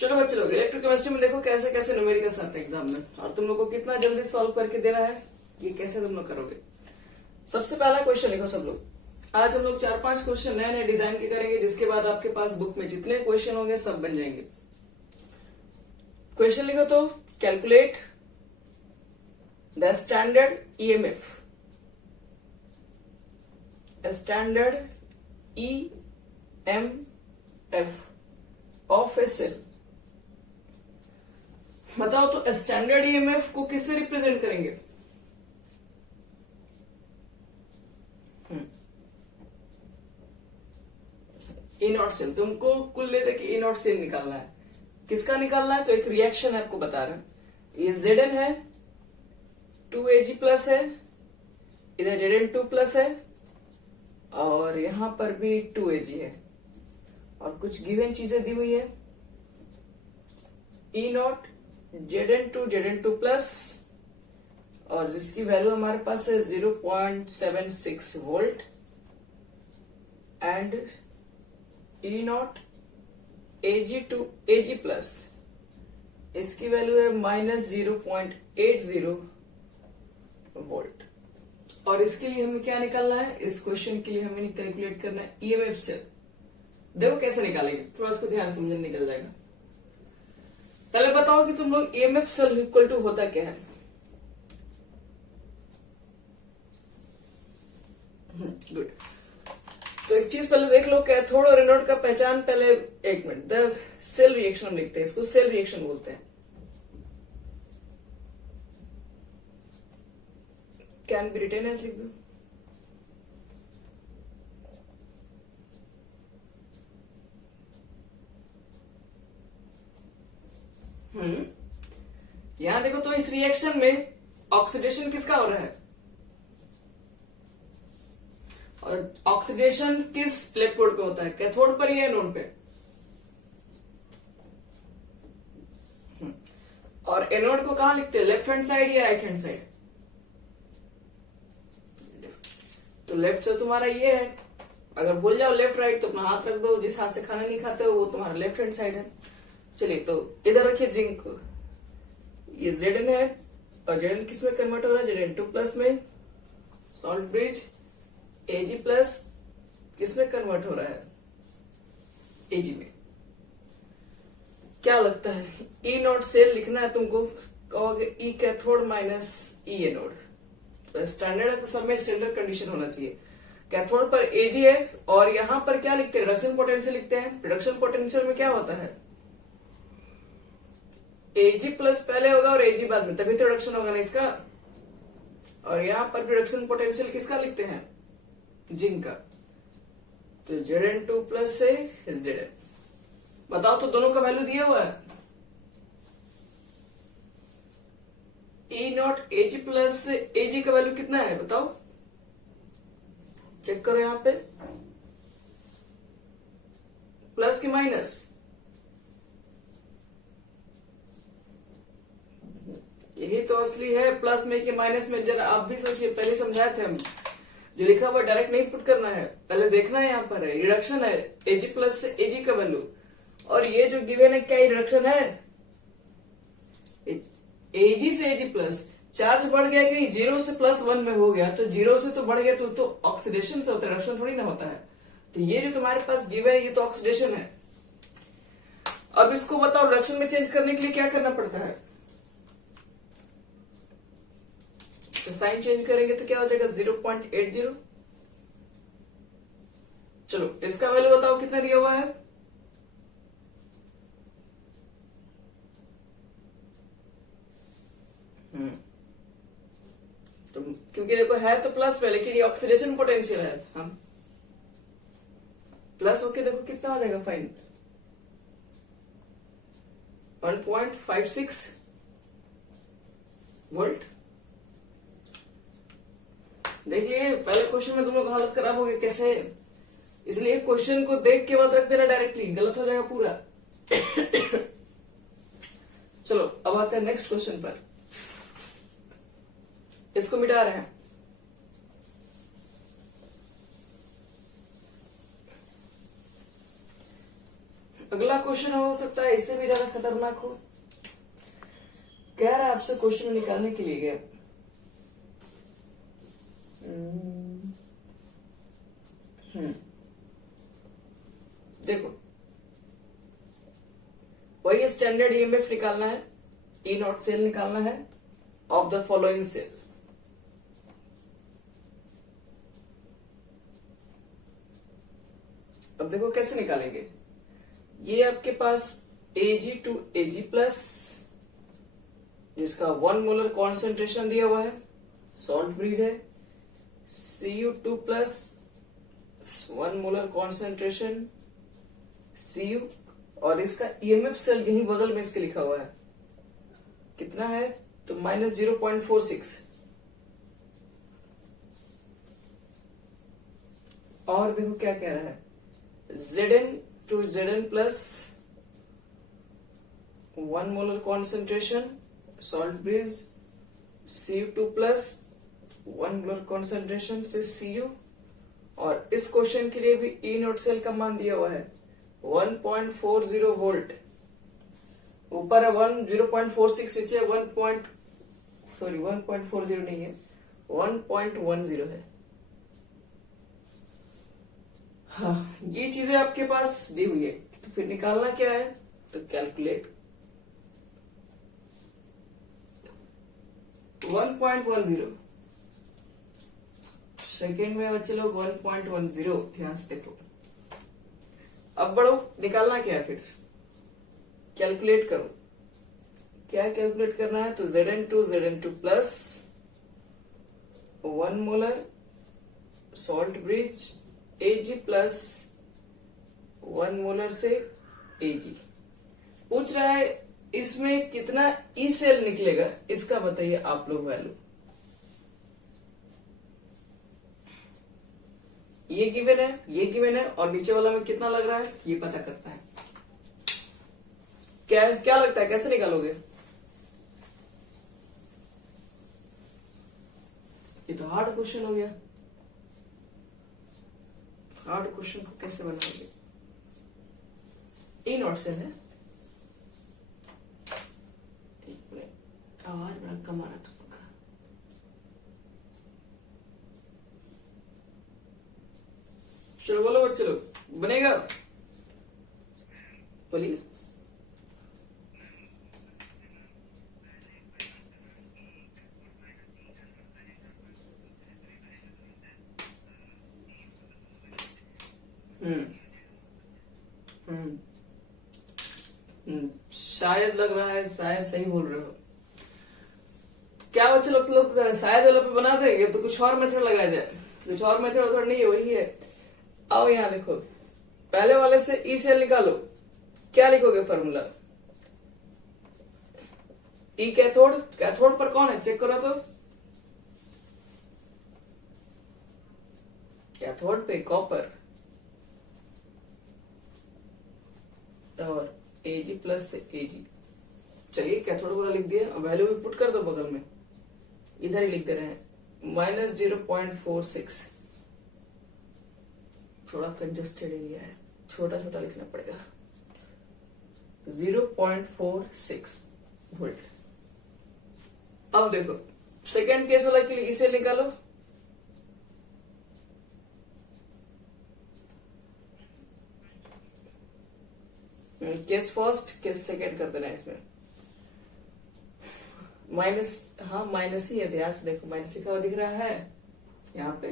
चलो बच्चे लोग, इलेक्ट्रोकेमिस्ट्री में देखो कैसे कैसे न्यूमेरिकल्स आते हैं एग्जाम में, और तुम लोग को कितना जल्दी सॉल्व करके देना है, ये कैसे तुम लोग करोगे। सबसे पहला क्वेश्चन लिखो सब लोग। आज हम लोग 4-5 क्वेश्चन नए नए डिजाइन के करेंगे, जिसके बाद आपके पास बुक में जितने क्वेश्चन होंगे सब बन जाएंगे। क्वेश्चन लिखो तो, calculate the standard EMF, standard EMF of a cell. बताओ तो स्टैंडर्ड ईएमएफ को किससे रिप्रेजेंट करेंगे? E naught cell. तुमको कुल लेते कि ई नॉट सेल निकालना है। किसका निकालना है? तो एक रिएक्शन है, आपको बता रहा हूं। ये Zn है, 2Ag प्लस है, इधर Zn2 प्लस है, और यहां पर भी 2Ag है, और कुछ गिवन चीजें दी हुई है। ई नॉट Zn2 प्लस, और जिसकी वैल्यू हमारे पास है 0.76 volt, and E not Ag plus, इसकी वैल्यू है -0.80 वोल्ट। और इसके लिए हमें क्या निकालना है? इस क्वेश्चन के लिए हमें कैलकुलेट करना है ईएमएफ सेल। देखो कैसे निकालेंगे, थोड़ा इसको ध्यान समझने निकल जाएगा। पहले बताओ कि तुम लोग ईएमएफ सेल इक्वल टू होता क्या है? गुड। तो एक चीज पहले देख लो, कैथोड और एनोड का पहचान। पहले एक मिनट, द सेल रिएक्शन हम लिखते हैं, इसको सेल रिएक्शन बोलते हैं। कैन बी रिटेन एज लिख दो। यहां देखो तो इस रिएक्शन में ऑक्सीडेशन किसका हो रहा है? और ऑक्सीडेशन किस इलेक्ट्रोड पे होता है? कैथोड पर या एनोड पे? और एनोड को कहां लिखते हैं? लेफ्ट हैंड साइड या राइट हैंड साइड? तो लेफ्ट तो तुम्हारा ये है। अगर भूल जाओ लेफ्ट राइट तो अपना हाथ रख दो, जिस हाथ से खाना नहीं खाते हो वो तुम्हारा लेफ्ट हैंड साइड है। चलिए तो इधर रखिए जिंक को, ये Zn है, और Zn किस में कन्वर्ट हो रहा है? Zn2 प्लस में। सॉल्ट ब्रिज Ag प्लस किस में कन्वर्ट हो रहा है? Ag में। क्या लगता है? ई नॉट सेल लिखना है तुमको, कहोगे ई कैथोड माइनस ई एनोड। तो स्टैंडर्ड है तो सब में स्टैंडर्ड कंडीशन होना चाहिए। कैथोड पर Ag है, और यहां पर क्या लिखते हैं? रिडक्शन पोटेंशियल लिखते हैं। रिडक्शन पोटेंशियल में क्या होता है? Ag प्लस पहले होगा और Ag बाद में, तभी तो रिडक्शन होगा ना इसका। और यहां पर रिडक्शन पोटेंशियल किसका लिखते हैं? जिंक का। तो Zn2 प्लस से Zn। बताओ तो दोनों का वैल्यू दिया हुआ है। ई नॉट Ag प्लस Ag का वैल्यू कितना है बताओ? चेक करो यहां पे, प्लस की माइनस? यही तो असली है, प्लस में कि माइनस में। जरा आप भी सोचिए, पहले समझाए थे हम। जो लिखा हुआ डायरेक्ट नहीं पुट करना है, पहले देखना है। यहाँ पर है रिडक्शन है, Ag प्लस से Ag का वैल्यू, और ये जो गिवन है क्या रिडक्शन है? Ag से Ag प्लस। चार्ज बढ़ गया कि नहीं? 0 से +1 में हो गया, तो 0 से तो बढ़ गया, तो ऑक्सीडेशन से होता है, रिडक्शन थोड़ी ना होता है। तो ये जो तुम्हारे पास गिवन है ये तो ऑक्सीडेशन है। अब इसको बताओ रिडक्शन में चेंज करने के लिए क्या करना पड़ता है? तो साइन चेंज करेंगे तो क्या हो जाएगा? 0.80। चलो इसका वैल्यू बताओ कितना दिया हुआ है? तो क्योंकि देखो है तो प्लस में, लेकिन ये ऑक्सीडेशन पोटेंशियल है। हम प्लस होके देखो कितना हो जाएगा फाइन? 1.56 वोल्ट। देख लिए पहले क्वेश्चन में तुम लोग हालत खराब हो गई कैसे, इसलिए क्वेश्चन को देख के मत रख देना डायरेक्टली, गलत हो जाएगा पूरा। चलो अब आते हैं नेक्स्ट क्वेश्चन पर। इसको मिटा रहे हैं। अगला क्वेश्चन हो सकता है इससे भी ज्यादा खतरनाक हो। कह रहा है आपसे क्वेश्चन में निकालने के लिए गया। देखो वही स्टैंडर्ड ईएमएफ निकालना है, ई नॉट सेल निकालना है ऑफ द फॉलोइंग सेल। अब देखो कैसे निकालेंगे। ये आपके पास Ag टू Ag प्लस, जिसका 1 मोलर कॉन्सेंट्रेशन दिया हुआ है, सॉल्ट ब्रिज है। Cu2 plus 1 molar concentration Cu, और इसका ईएमएफ सेल यही बगल में इसके लिखा हुआ है, कितना है तो -0.46। और देखो क्या कह रहा है, Zn to Zn plus 1 molar concentration salt bridge, Cu2 plus 1 molar concentration से Cu, और इस क्वेश्चन के लिए भी ई नोट सेल का मान दिया हुआ है 1.40 वोल्ट। ऊपर है 0.46, नीचे 1.40 नहीं है, 1.10 है। हाँ, ये चीजें आपके पास दी हुई है, तो फिर निकालना क्या है, तो कैलकुलेट 1.10 सेकेंड में बच्चे लोग 1.10, ध्यान से देखो। अब बढ़ो, निकालना क्या है, फिर कैलकुलेट करो। क्या कैलकुलेट करना है, तो Zn2 plus 1 molar salt bridge Ag plus 1 molar से Ag। पूछ रहा है इसमें कितना ई सेल निकलेगा, इसका बताइए आप लोग वैल्यू। ये गिवन है, ये गिवन है, और नीचे वाला में कितना लग रहा है ये पता करता है। क्या लगता है, कैसे निकालोगे? ये तो हार्ड क्वेश्चन हो गया। हार्ड क्वेश्चन को कैसे बनाओगे? ई नॉट सेल है, एक मिनट, आवाज बड़ा कम आ रहा था। चलो बोलो बच्चे लोग, बनेगा? बोलिए। शायद लग रहा है, शायद सही बोल रहे हो। क्या बच्चे लोग शायद वाला पे बना देंगे तो कुछ और मेथड लगाया जाए। कुछ और मेथड नहीं है, वही है। आओ यहाँ लिखो, पहले वाले से ई सेल निकालो। क्या लिखोगे फॉर्मूला? ई कैथोड, कैथोड पर कौन है चेक करो तो। कैथोड पे कॉपर, और Ag प्लस से Ag। चलिए कैथोड वाला लिख दिया, वैल्यू भी पुट कर दो बगल में, इधर ही लिख दे रहे हैं -0.46। थोड़ा कंजस्टेड एरिया है, छोटा छोटा लिखना पड़ेगा। 0.46 वोल्ट। अब देखो सेकेंड केस वाला के लिए इसे निकालो। केस फर्स्ट, केस सेकेंड कर देना इसमें। माइनस, हाँ माइनस ही है, ध्यान से देखो, माइनस लिखा हुआ दिख रहा है यहाँ पे।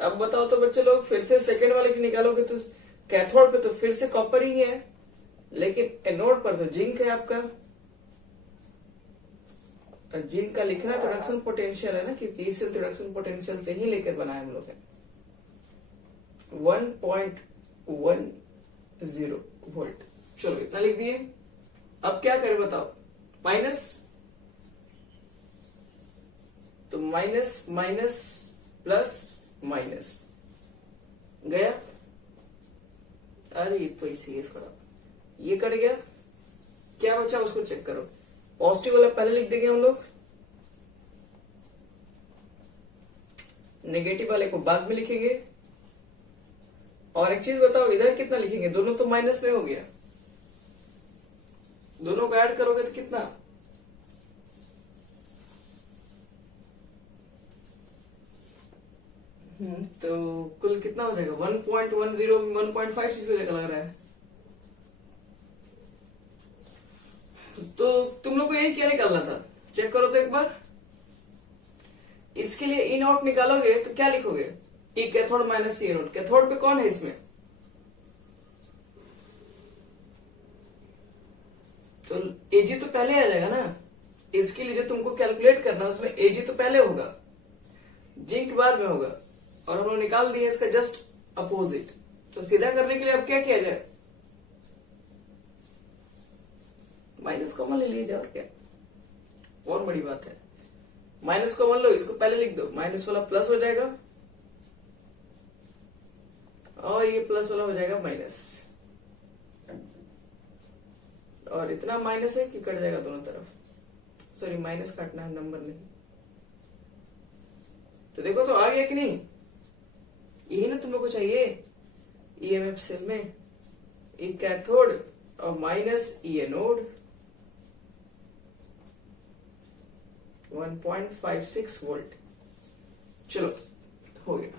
अब बताओ तो बच्चे लोग, फिर से सेकेंड वाले की निकालोगे तो कैथोड पे तो फिर से कॉपर ही है, लेकिन एनोड पर तो जिंक है आपका। जिंक का लिखना तो रिडक्शन पोटेंशियल है ना, क्योंकि इस रिडक्शन पोटेंशियल से ही लेकर बनाए हम लोग 1.10 वोल्ट। चलो इतना लिख दिए। अब क्या करें बताओ, माइनस, तो माइनस माइनस प्लस माइनस गया। अरे ये तो इसी है, थोड़ा ये कट गया। क्या बचा उसको चेक करो। पॉजिटिव वाला पहले लिख देंगे हम लोग, नेगेटिव वाले को बाद में लिखेंगे। और एक चीज बताओ, इधर कितना लिखेंगे? दोनों तो माइनस में हो गया, दोनों को ऐड करोगे तो कितना? तो कुल कितना हो जाएगा? 1.10 में 1.56 हो जाएगा लग रहा है। तो तुम लोग को यही क्या निकालना था? चेक करो तो एक बार। इसके लिए ई नॉट निकालोगे तो क्या लिखोगे? E cathode minus C naught. Cathode पे कौन है इसमें? तो एजी तो पहले आ जाएगा ना। इसके लिए जो तुमको कैलकुलेट करना है उसमें एजी तो पहले होगा, जिंक बाद में होगा, और हम लोग निकाल दिए इसका जस्ट अपोजिट। तो सीधा करने के लिए अब क्या किया जाए? माइनस कॉमन ले लीजिए, और क्या, और बड़ी बात है। माइनस कॉमन लो, इसको पहले लिख दो, माइनस वाला प्लस हो जाएगा और ये प्लस वाला हो जाएगा माइनस, और इतना माइनस है कि कट जाएगा दोनों तरफ। सॉरी, माइनस काटना है, नंबर नहीं। तो देखो तो आ गया कि नहीं? यही ना तुम लोग को चाहिए ईएमएफ सेल में, ई कैथोड और माइनस ई एनोड। 1.56 वोल्ट। चलो हो गया।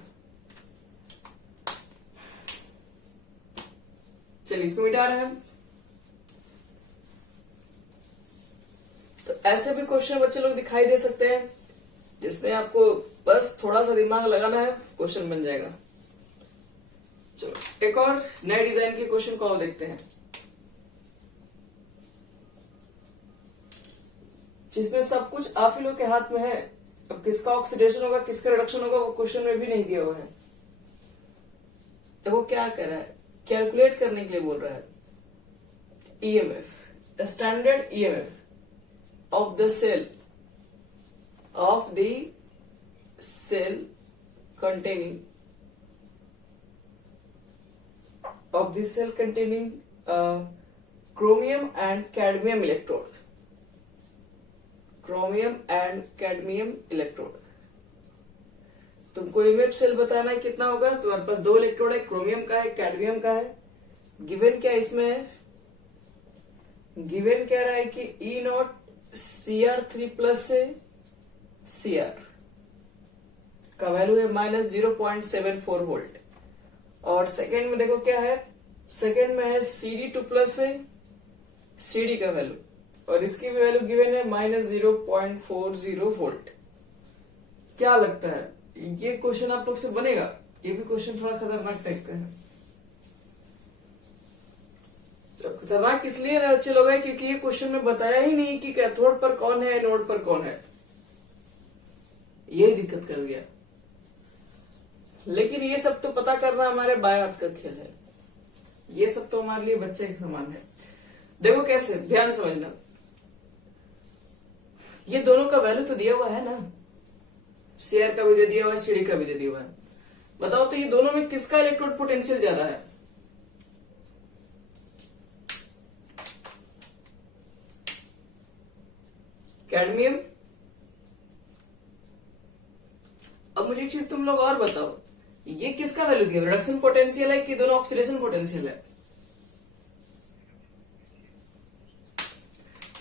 चलिए इसको मिटा रहे हैं हम। तो ऐसे भी क्वेश्चन बच्चे लोग दिखाई दे सकते हैं जिसमें आपको बस थोड़ा सा दिमाग लगाना है, क्वेश्चन बन जाएगा। चलो एक और नए डिजाइन के क्वेश्चन को और देखते हैं, जिसमें सब कुछ आप ही लोग के हाथ में है। अब किसका ऑक्सीडेशन होगा, किसका रिडक्शन होगा, वो क्वेश्चन में भी नहीं दिया हुआ है। तो वो क्या कर रहा है? कैलकुलेट करने के लिए बोल रहा है EMF, standard EMF of the cell containing chromium and cadmium electrode. तुमको ईएमएफ सेल बताना है कितना होगा। तुम्हारे पास 2 इलेक्ट्रोड है, क्रोमियम का है, कैडमियम का है। गिवन क्या इसमें है? गिवन कह रहा है कि ई नॉट Cr3 प्लस से Cr का वैल्यू है -0.74 वोल्ट। और सेकेंड में देखो क्या है, सेकेंड में है Cd2 प्लस से Cd का वैल्यू, और इसकी भी वैल्यू गिवन है -0.40 वोल्ट। क्या लगता है ये क्वेश्चन आप लोग से बनेगा? ये भी क्वेश्चन थोड़ा खतरनाक टाइप का है। तो खतरनाक इसलिए अच्छे लोग हैं क्योंकि ये क्वेश्चन में बताया ही नहीं कि कैथोड पर कौन है, एनोड पर कौन है। यही दिक्कत कर गया। लेकिन ये सब तो पता करना हमारे बाएं हाथ का खेल है, ये सब तो हमारे लिए बच्चे के समान है। देखो कैसे, ध्यान समझना। ये दोनों का वैल्यू तो दिया हुआ है ना, Cr का भी दे दिया हुआ है, Cd का भी दे दिया हुआ है। बताओ तो ये दोनों में किसका इलेक्ट्रोड पोटेंशियल ज्यादा है? कैडमियम। अब मुझे एक चीज तुम लोग और बताओ, ये किसका वैल्यू दिया? रिडक्शन पोटेंशियल है कि दोनों ऑक्सीडेशन पोटेंशियल है?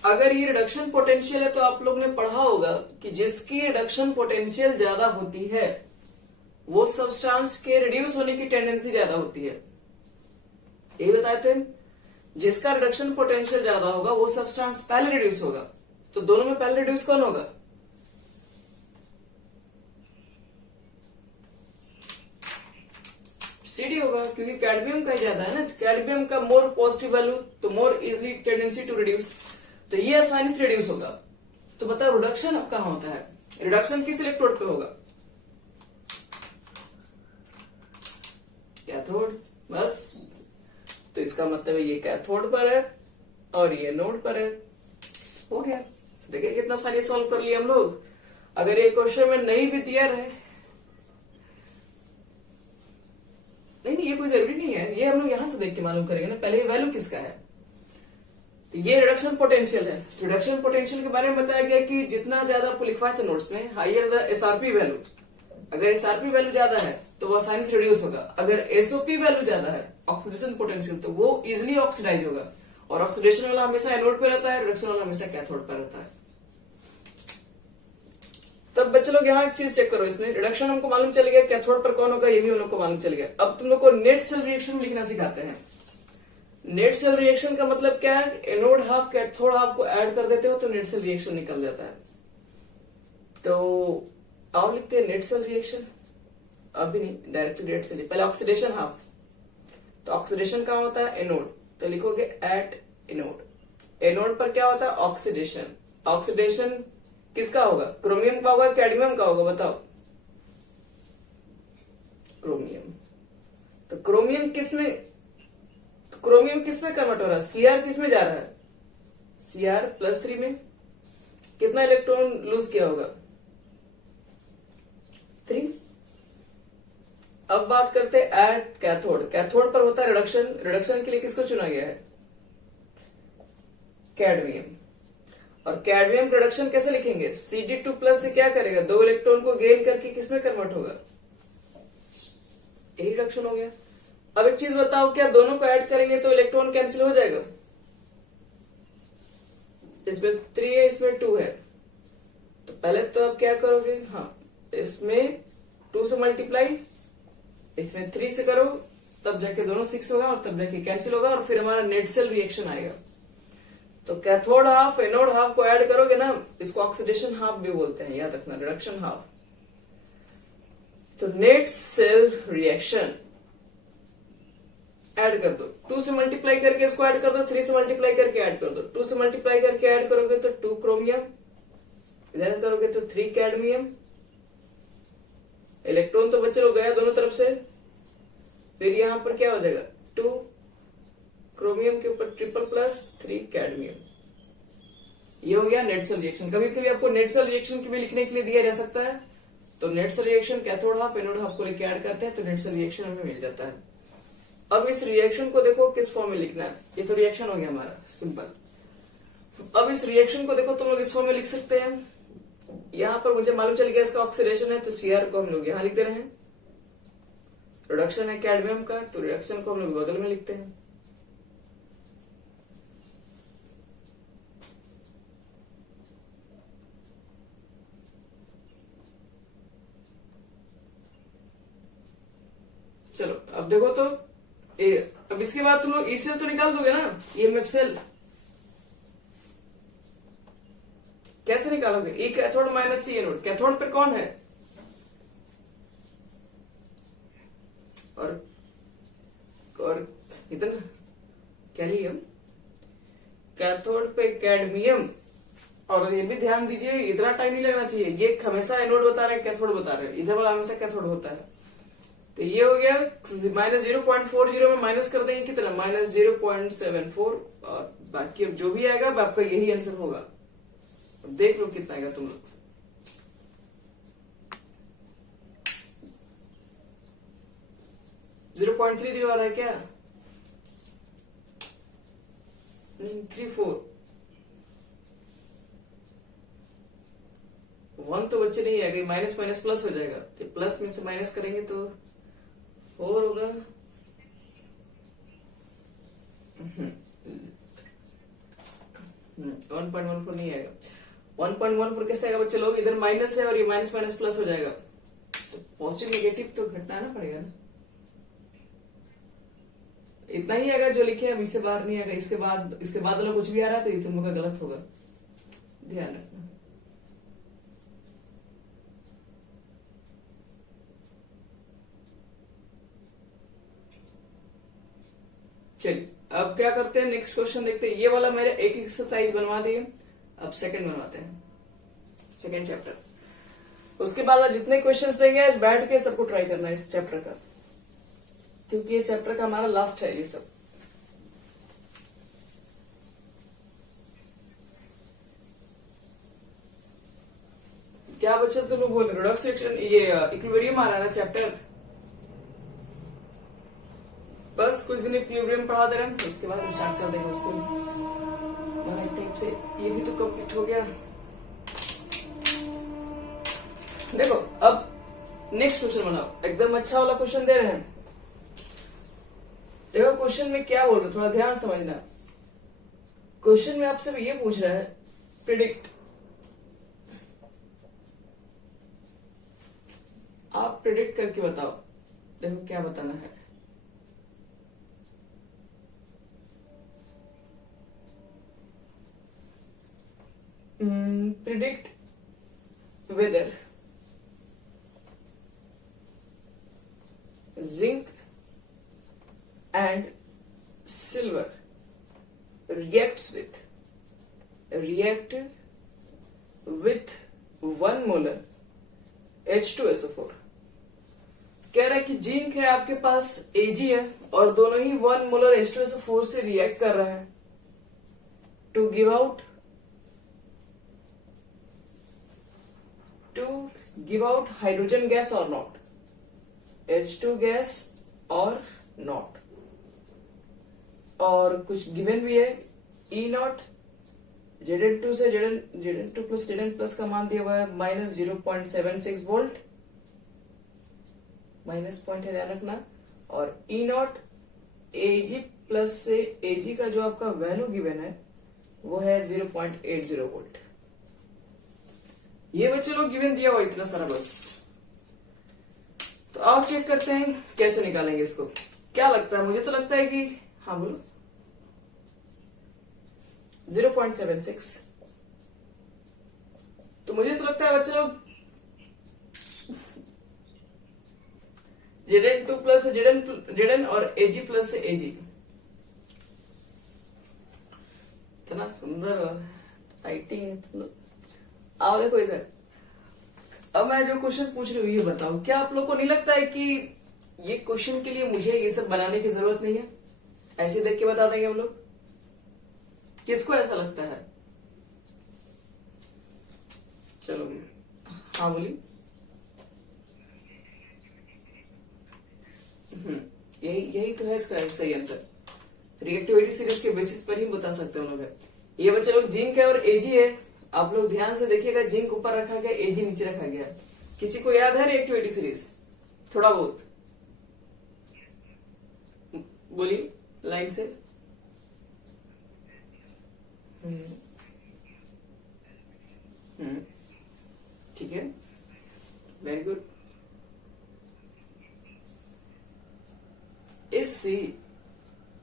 अगर ये रिडक्शन पोटेंशियल है तो आप लोग ने पढ़ा होगा कि जिसकी रिडक्शन पोटेंशियल ज्यादा होती है वो सब्सटेंस के रिड्यूस होने की टेंडेंसी ज्यादा होती है। यही बताए थे, जिसका रिडक्शन पोटेंशियल ज्यादा होगा वो सब्सटेंस पहले रिड्यूस होगा। तो दोनों में पहले रिड्यूस कौन होगा? Cd होगा, क्योंकि कैडमियम का ज्यादा है ना। कैडमियम का मोर पॉजिटिव वैल्यू तो more easily tendency to reduce, तो ये आसानी से रिड्यूस होगा। तो बताओ रिडक्शन अब कहां होता है? रिडक्शन किस इलेक्ट्रोड पे होगा? कैथोड। बस, तो इसका मतलब है ये कैथोड पर है और ये एनोड पर है। हो गया। देखिए कितना सारी सॉल्व कर लिया हम लोग। अगर ये क्वेश्चन में नहीं भी दिया रहे, नहीं ये कोई जरूरी नहीं है, ये हम लोग यहां से देख के मालूम करेंगे ना। पहले ये वैल्यू किसका है? तो ये रिडक्शन पोटेंशियल है। रिडक्शन पोटेंशियल के बारे में बताया गया कि जितना ज्यादा आपको लिखवा था नोट्स में, हाइयर द एसआरपी वैल्यू। अगर एसआरपी वैल्यू ज्यादा है तो वह साइंस रिड्यूस होगा। अगर एसओपी वैल्यू ज्यादा है ऑक्सीडेशन पोटेंशियल, तो वो इजिली ऑक्सीडाइज होगा। और ऑक्सीडेशन वाला हमेशा एनोड पे रहता है, रिडक्शन वाला हमेशा कैथोड पे रहता है। तब बच्चे लोग यहाँ एक चीज चेक करो, इसमें रिडक्शन हमको मालूम चल गया, कैथोड पर कौन होगा ये भी हम लोग को मालूम चल गया। अब तुम लोग को नेट सेल रिएक्शन लिखना सिखाते हैं। नेट सेल रिएक्शन का मतलब क्या है, एनोड हाफ कैथोड हाफ को ऐड कर देते हो तो नेट सेल रिएक्शन निकल जाता है। तो आओ लिखते हैं नेट सेल रिएक्शन। अभी नहीं, डायरेक्टली नेट सेल, पहले ऑक्सीडेशन हाफ। तो ऑक्सीडेशन कहाँ होता है, एनोड, तो लिखोगे एट एनोड। एनोड पर क्या होता है, ऑक्सीडेशन। ऑक्सीडेशन किसका होगा, क्रोमियम का होगा, कैडमियम का होगा, बताओ। क्रोमियम। तो क्रोमियम किसमें कन्वर्ट हो रहा है, सीआर किसमें जा रहा है, Cr+3 में। कितना इलेक्ट्रॉन लूज किया होगा, 3। अब बात करते हैं एट कैथोड। कैथोड पर होता है रिडक्शन। रिडक्शन के लिए किसको चुना गया है, कैडमियम। और कैडमियम रिडक्शन कैसे लिखेंगे, Cd2+ से क्या करेगा, 2 इलेक्ट्रॉन को गेन करके किसमें कन्वर्ट होगा, यही रिडक्शन हो गया। अब एक चीज बताओ, क्या दोनों को ऐड करेंगे तो इलेक्ट्रॉन कैंसिल हो जाएगा, इसमें 3 है इसमें 2 है, तो पहले तो आप क्या करोगे, हाँ इसमें 2 से मल्टीप्लाई, इसमें 3 से करो, तब जाके दोनों 6 होगा और तब जाके कैंसिल होगा और फिर हमारा नेट सेल रिएक्शन आएगा। तो कैथोड हाफ एनोड हाफ को ऐड करोगे ना, इसको ऑक्सीडेशन हाफ भी बोलते हैं, याद रखना, रिडक्शन हाफ। तो नेट सेल रिएक्शन ऐड कर दो, 2 से मल्टीप्लाई करके इसको ऐड कर दो, 3 से मल्टीप्लाई करके ऐड कर दो। 2 से मल्टीप्लाई करके ऐड करोगे तो 2 क्रोमियम, इधर करोगे तो 3 कैडमियम। इलेक्ट्रॉन तो बच्चे लोग गया दोनों तरफ से, फिर यहां पर क्या हो जाएगा, 2 क्रोमियम के ऊपर ट्रिपल+3 कैडमियम। ये हो गया नेट सेल रिएक्शन। कभी कभी आपको नेट सेल रिएक्शन भी लिखने के लिए दिया जा सकता है, तो net cell reaction cathode half anode half को लेके ऐड करते हैं तो नेट सेल रिएक्शन हमें मिल जाता है। अब इस रिएक्शन को देखो किस फॉर्म में लिखना है, ये तो रिएक्शन हो गया हमारा सिंपल। अब इस रिएक्शन को देखो तुम लोग इस फॉर्म में लिख सकते हैं। यहां पर मुझे मालूम चल गया इसका ऑक्सीडेशन है, तो Cr को हम लोग यहां लिखते रहे। रिडक्शन है कैडमियम का, तो रिडक्शन को हम लोग बगल में लिखते हैं। चलो अब देखो तो अब इसके बाद तुम लोग इससे तो निकाल दोगे ना, EMF सेल कैसे निकालोगे, E cathode minus C anode. Cathode पर कौन है, और इतना कैलियम, कैथोड पे कैडमियम। और ये भी ध्यान दीजिए, इतना टाइम नहीं लगना चाहिए, ये हमेशा एनोड बता रहे हैं कैथोड बता रहे हैं, इधर वाला हमेशा कैथोड होता है। तो ये हो गया -0.40 में माइनस कर देंगे कितना, -0.74, और बाकी अब जो भी आएगा आपका यही आंसर होगा। अब देख लो कितना आएगा तुम लोग। .30 आ रहा है क्या, नहीं 34, 1 तो बच्चे नहीं आएगा, माइनस माइनस प्लस हो जाएगा, तो प्लस में से माइनस करेंगे तो 4 होगा। 1.14 नहीं आएगा, 1.14 कैसे आएगा बच्चे लोग, इधर माइनस है और ये माइनस माइनस प्लस हो जाएगा, तो पॉजिटिव नेगेटिव तो घटाना पड़ेगा ना। इतना ही आएगा जो लिखे हम, इससे बाहर नहीं आएगा। इसके बाद वाला कुछ भी आ रहा है तो ये तुम लोग का गलत होगा, ध्यान रखना। चलिए अब क्या करते हैं, नेक्स्ट क्वेश्चन देखते हैं। ये वाला मेरे एक एक्सरसाइज बनवा दिए, अब सेकंड बनवाते हैं, सेकंड चैप्टर। उसके बाद जितने क्वेश्चंस देंगे बैठ के सबको ट्राई करना है इस चैप्टर का, क्योंकि ये चैप्टर का हमारा लास्ट है ये सब। क्या बच्चा तुम लोग बोल, रिडक्शन ये इक्विलिब्रियम आ रहा है ना चैप्टर, बस कुछ दिन इक्विलिब्रियम पढ़ा दे रहे हैं, उसके बाद स्टार्ट कर देंगे उसको टाइप से। ये भी तो कंप्लीट हो गया। देखो अब नेक्स्ट क्वेश्चन बनाओ, एकदम अच्छा वाला क्वेश्चन दे रहे हैं। देखो क्वेश्चन में क्या बोल रहे, थोड़ा ध्यान समझना। क्वेश्चन में आपसे ये पूछ रहा है प्रिडिक्ट, आप प्रिडिक्ट करके बताओ। देखो क्या बताना है। Predict whether zinc and silver react with 1 molar H2SO4। कह रहा है कि जिंक है आपके पास, Ag है, और दोनों ही 1 मोलर H2SO4 से रिएक्ट कर रहा है to give out hydrogen gas or not, H2 gas or not. और कुछ गिवन भी है, E0 Zn2 से Zn2 प्लस Zn प्लस का मान दिया हुआ है -0.76 वोल्ट, माइनस पॉइंट है ध्यान रखना। और E0 Ag प्लस से Ag का जो आपका वैल्यू गिवन है वो है 0.80 वोल्ट। ये बच्चे लोग गिवन दिया हुआ इतना सारा बस। तो आप चेक करते हैं कैसे निकालेंगे इसको। क्या लगता है, मुझे तो लगता है कि हाँ बोलो 0.76। तो मुझे तो लगता है बच्चे लोग Zn2 प्लस से Zn और Ag प्लस से Ag। इतना सुंदर आईटी है तुम लोग। आओ देखो इधर, अब मैं जो क्वेश्चन पूछ रही हूँ ये बताओ, क्या आप लोग को नहीं लगता है कि ये क्वेश्चन के लिए मुझे ये सब बनाने की जरूरत नहीं है, ऐसे देख के बता देंगे हम लोग? किसको ऐसा लगता है? चलो हाँ बोलिए। यही तो है इसका सही आंसर। रिएक्टिविटी सीरीज के बेसिस पर ही बता सकते हैं हम लोग। ये बच्चे लोग जिंक है और Ag है। आप लोग ध्यान से देखिएगा, जिंक ऊपर रखा गया, Ag नीचे रखा गया। किसी को याद है रिएक्टिविटी सीरीज? थोड़ा बहुत बोलिए लाइन से। ठीक है, वेरी गुड।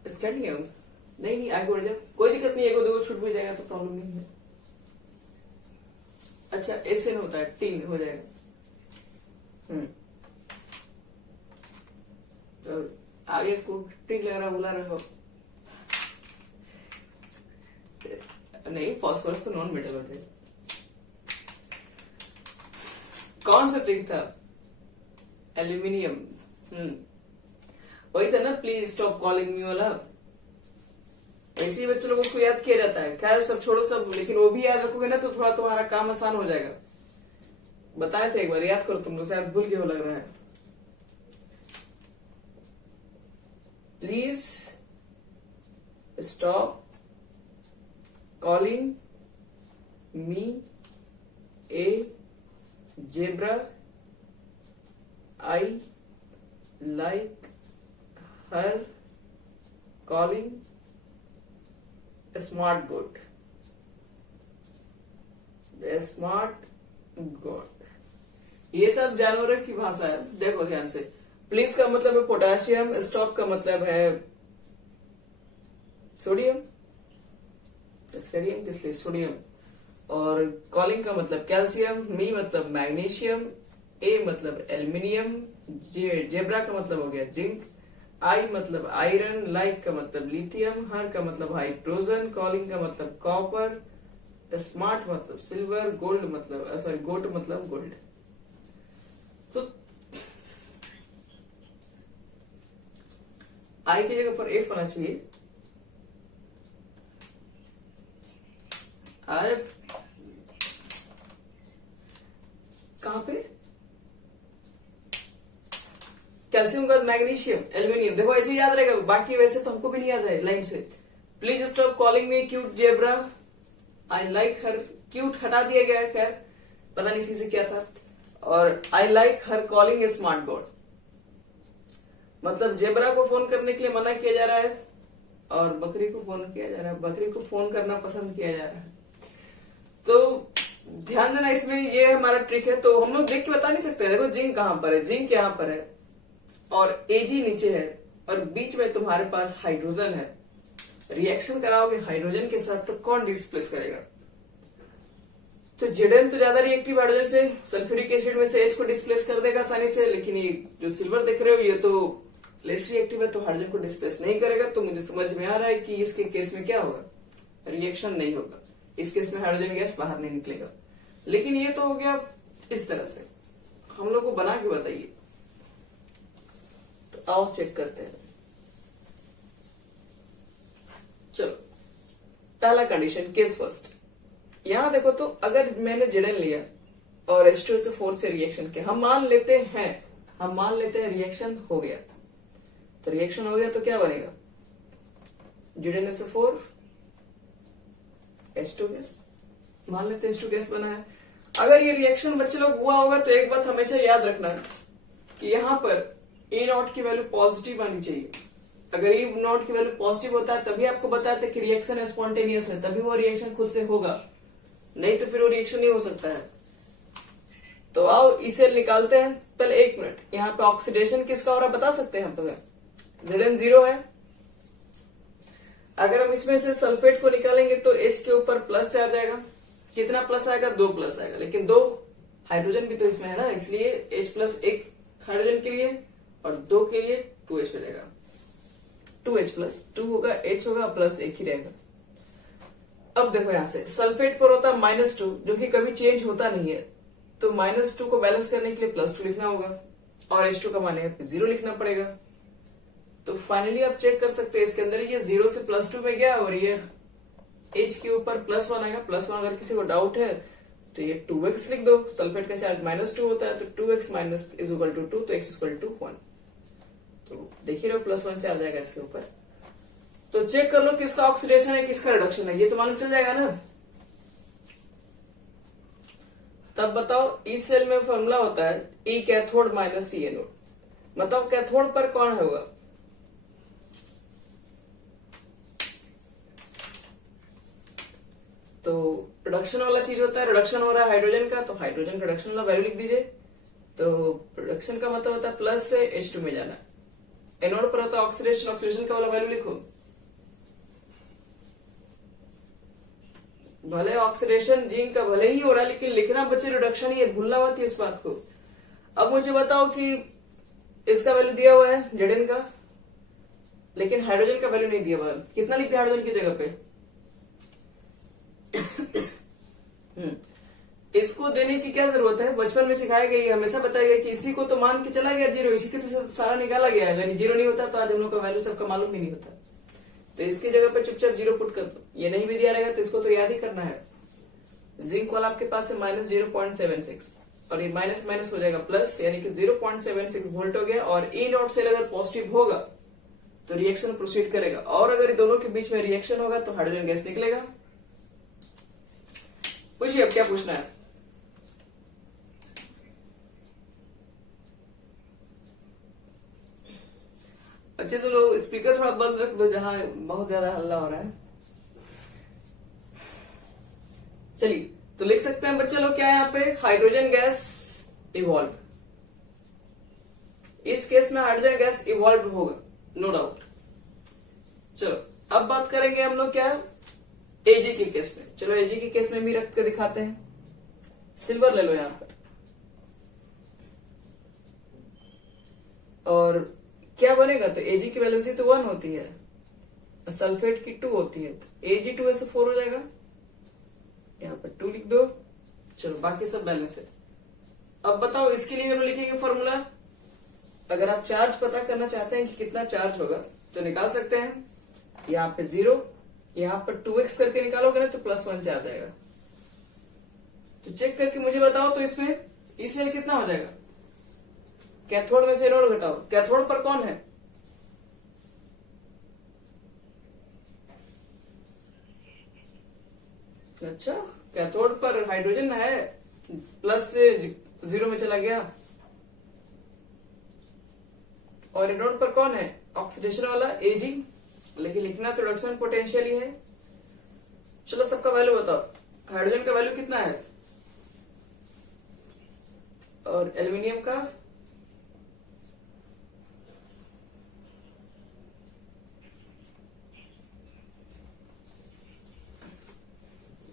स्कैंडियम नहीं आगे बढ़ जाओ, कोई दिक्कत नहीं है, देखो छूट भी जाएगा तो प्रॉब्लम नहीं है। अच्छा एसएन होता है, टीन हो जाएगा। तो आगे को टिक लग रहा बुला रहे हो? नहीं, फॉस्फोरस तो नॉन मेटल होते हैं। कौन सा टिक था? एल्यूमिनियम। वही था ना, प्लीज स्टॉप कॉलिंग मी वाला। ऐसे ही बच्चों लोग उसको याद किया जाता है। खैर सब छोड़ो सब, लेकिन वो भी याद रखोगे ना तो थोड़ा तुम्हारा काम आसान हो जाएगा। बताए थे एक बार, याद करो तुम लोग, शायद भूल गए हो लग रहा है। Please stop calling me A zebra, I like her calling smart good, smart good. ये सब जानवरों की भाषा है, देखो ध्यान से। प्लीज का मतलब है पोटेशियम, स्टॉप का मतलब है सोडियम, स्केरियम किस लिए सोडियम, और कॉलिंग का मतलब कैल्शियम, मी मतलब मैग्नीशियम, ए मतलब एल्यूमिनियम, जेब्रा का मतलब हो गया जिंक, आई मतलब आयरन, लाइक का मतलब लिथियम, हर का मतलब हाइड्रोजन, कॉलिंग का मतलब कॉपर, स्मार्ट मतलब सिल्वर, गोल्ड मतलब सॉरी गोट मतलब गोल्ड। तो आई की जगह पर एफ होना चाहिए। अरे कहां पे? कैल्शियम का मैग्नीशियम, एल्यूमिनियम, देखो ऐसे याद रहेगा, बाकी वैसे तो हमको भी नहीं याद है लाइन से। Please stop calling me cute zebra, I like her, cute हटा दिया गया है, खैर पता नहीं इसी से क्या था। और I like her calling A smart God, मतलब जेबरा को फोन करने के लिए मना किया जा रहा है और बकरी को फोन किया जा रहा है, बकरी को फोन करना पसंद किया जा रहा है। तो ध्यान देना इसमें, ये हमारा ट्रिक है। तो हम लोग देख के बता नहीं सकते, देखो जिंक कहां पर है, जिंक यहाँ पर है और एजी नीचे है और बीच में तुम्हारे पास हाइड्रोजन है। रिएक्शन कराओगे हाइड्रोजन के साथ तो कौन डिस्प्लेस करेगा? तो जेडन तो ज्यादा रिएक्टिव हाइड्रोजन से, सल्फ्यूरिक एसिड में से एच को डिस्प्लेस कर देगा आसानी से, लेकिन ये जो सिल्वर देख रहे हो ये तो लेस रिएक्टिव है तो हाइड्रोजन को डिस्प्लेस नहीं करेगा। तो मुझे समझ में आ रहा है कि इसके केस में क्या होगा, रिएक्शन नहीं होगा, इस केस में हाइड्रोजन गैस बाहर नहीं निकलेगा। लेकिन ये तो हो गया इस तरह से, हम लोग को बना के बताइए। तो आओ चेक करते हैं। चलो पहला कंडीशन, केस फर्स्ट। यहां देखो तो अगर मैंने जेडन लिया और H2SO4 से रिएक्शन किया, हम मान लेते हैं रिएक्शन हो गया। तो रिएक्शन हो गया तो क्या बनेगा, ZnSO4 H2 गैस, मान लेते हैं H2 गैस बना है। अगर ये रिएक्शन बच्चे लोग हुआ होगा तो एक बात हमेशा याद रखना कि यहाँ पर E0 की वैल्यू पॉजिटिव आनी चाहिए। अगर E0 की वैल्यू पॉजिटिव होता है तभी आपको बताते कि रिएक्शन स्पॉन्टेनियस है, तभी वो रिएक्शन खुद से होगा, नहीं तो फिर वो रिएक्शन नहीं हो सकता है। तो आओ इसे निकालते हैं। पहले एक मिनट, यहाँ पे ऑक्सीडेशन किसका हो रहा है बता सकते हैं हम? Zn 0 है। अगर हम इसमें से सल्फेट को निकालेंगे तो H के ऊपर प्लस चार्ज आएगा। कितना प्लस आएगा? 2 प्लस आएगा, लेकिन 2 हाइड्रोजन भी तो इसमें है ना, इसलिए H प्लस 1 हाइड्रोजन के लिए और 2 के लिए 2H मिलेगा। 2H प्लस 2 होगा, H होगा प्लस 1 ही रहेगा। अब देखो यहां से सल्फेट पर होता है -2 जो कि कभी चेंज होता नहीं है, तो -2 को बैलेंस करने के लिए +2 लिखना होगा और H2 का मान है 0 लिखना पड़ेगा। तो फाइनली आप चेक कर सकते हैं इसके अंदर ये 0 से +2 में गया और ये H के ऊपर +1 आएगा। +1 अगर किसी को डाउट है तो ये 2x लिख दो, सल्फेट का चार्ज -2 होता है तो 2x minus is equal to 2, तो x इज इक्वल टू 1। तो देख ही रहे हो +1 चार्ज आएगा इसके ऊपर। तो चेक कर लो किसका ऑक्सीडेशन है किसका रिडक्शन है, ये तो मालूम चल जाएगा ना। तब बताओ इस सेल में फॉर्मूला होता है E cathode minus C anode. बताओ कैथोड पर कौन होगा? तो रिडक्शन वाला चीज होता है, रिडक्शन हो रहा है हाइड्रोजन का, तो हाइड्रोजन रिडक्शन वाला वैल्यू लिख दीजिए। तो रिडक्शन का मतलब होता है प्लस से H2 में जाना। एनोड पर होता है ऑक्सीडेशन, ऑक्सीडेशन का वाला वैल्यू लिखो। भले ऑक्सीडेशन जिंक का भले ही हो रहा है लेकिन लिखना बच्चे रिडक्शन ही है, भूलना मत इस बात को। अब मुझे बताओ कि इसका वैल्यू दिया हुआ है Zn का, लेकिन हाइड्रोजन का वैल्यू नहीं दिया हुआ। कितना लिखते हैं हाइड्रोजन की जगह पे? इसको देने की क्या जरूरत है, बचपन में सिखाया गया, हमेशा बताया गया कि इसी को तो मान के चला गया 0, इसी के सारा निकाला गया है। यानी 0 नहीं होता तो आज हम लोग का वैल्यू सबका मालूम भी नहीं होता। तो इसकी जगह पर चुपचाप 0 पुट कर दो। ये नहीं भी दिया रहेगा तो इसको तो याद ही करना है। जिंक वाला आपके पास है -0.76 और ये माइनस माइनस हो जाएगा प्लस, यानी कि 0.76 वोल्ट हो गया। और E0 सेल अगर पॉजिटिव होगा तो रिएक्शन प्रोसीड करेगा, और अगर दोनों के बीच में रिएक्शन होगा तो हाइड्रोजन गैस निकलेगा। पूछिए अब क्या पूछना है। अच्छे तो लोग स्पीकर थोड़ा बंद रख दो, जहां बहुत ज्यादा हल्ला हो रहा है। चलिए तो लिख सकते हैं बच्चे लोग क्या है यहाँ पे, हाइड्रोजन गैस इवॉल्व। इस केस में हाइड्रोजन गैस इवॉल्व होगा, नो डाउट। चलो अब बात करेंगे हम लोग क्या एजी के केस में। चलो एजी के केस में भी रख के दिखाते हैं। सिल्वर ले लो यहां पर, और क्या बनेगा, तो Ag की वैलेंसी तो 1 होती है, सल्फेट की 2 होती है, तो Ag2SO4 हो जाएगा। यहाँ पर 2 लिख दो। चलो बाकी सब बैलेंस है। अब बताओ इसके लिए हम लिखेंगे फॉर्मूला। अगर आप चार्ज पता करना चाहते हैं कि कितना चार्ज होगा तो निकाल सकते हैं। यहाँ पे 0, यहाँ पर 2x करके निकालोगे ना तो +1 चार्ज आएगा। तो चेक करके मुझे बताओ तो इसमें इसलिए कितना हो जाएगा। कैथोड में से एनोड घटाओ, कैथोड पर कौन है? अच्छा कैथोड पर हाइड्रोजन है, प्लस से जीरो में चला गया। और एनोड पर कौन है? ऑक्सीडेशन वाला Ag, लेकिन लिखना तो रिडक्शन पोटेंशियल ही है। चलो सबका वैल्यू बताओ। हाइड्रोजन का वैल्यू कितना है और एल्यूमिनियम का?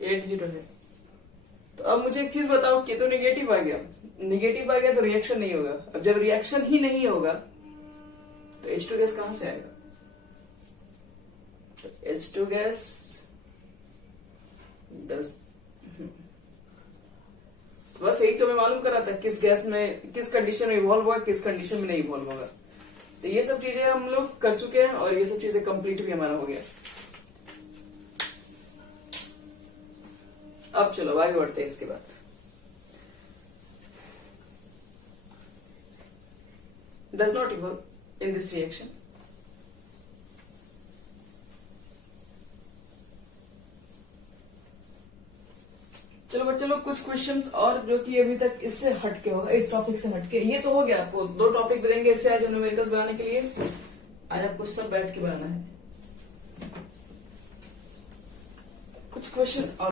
एट जीरो है। तो अब मुझे एक चीज बताओ कि तो निगेटिव आ गया, निगेटिव आ गया तो रिएक्शन नहीं होगा। अब जब रिएक्शन ही नहीं होगा तो H2 गैस कहां से आएगा? तो H2 गैस बस यही तो मैं मालूम कर रहा था, किस गैस में किस कंडीशन में इवॉल्व होगा, किस कंडीशन में नहीं इवॉल्व होगा। तो ये सब चीजें हम लोग कर चुके हैं और ये सब चीजें कंप्लीट भी हमारा हो गया। अब चलो आगे बढ़ते हैं। इसके बाद does not evolve in this reaction. चलो बच्चों, कुछ क्वेश्चंस और जो कि अभी तक इससे हटके होगा, इस टॉपिक से हटके। ये तो हो गया, आपको 2 टॉपिक देंगे इससे आज न्यूमेरिकल्स बनाने के लिए। आज आपको सब बैठ के बनाना है कुछ क्वेश्चन और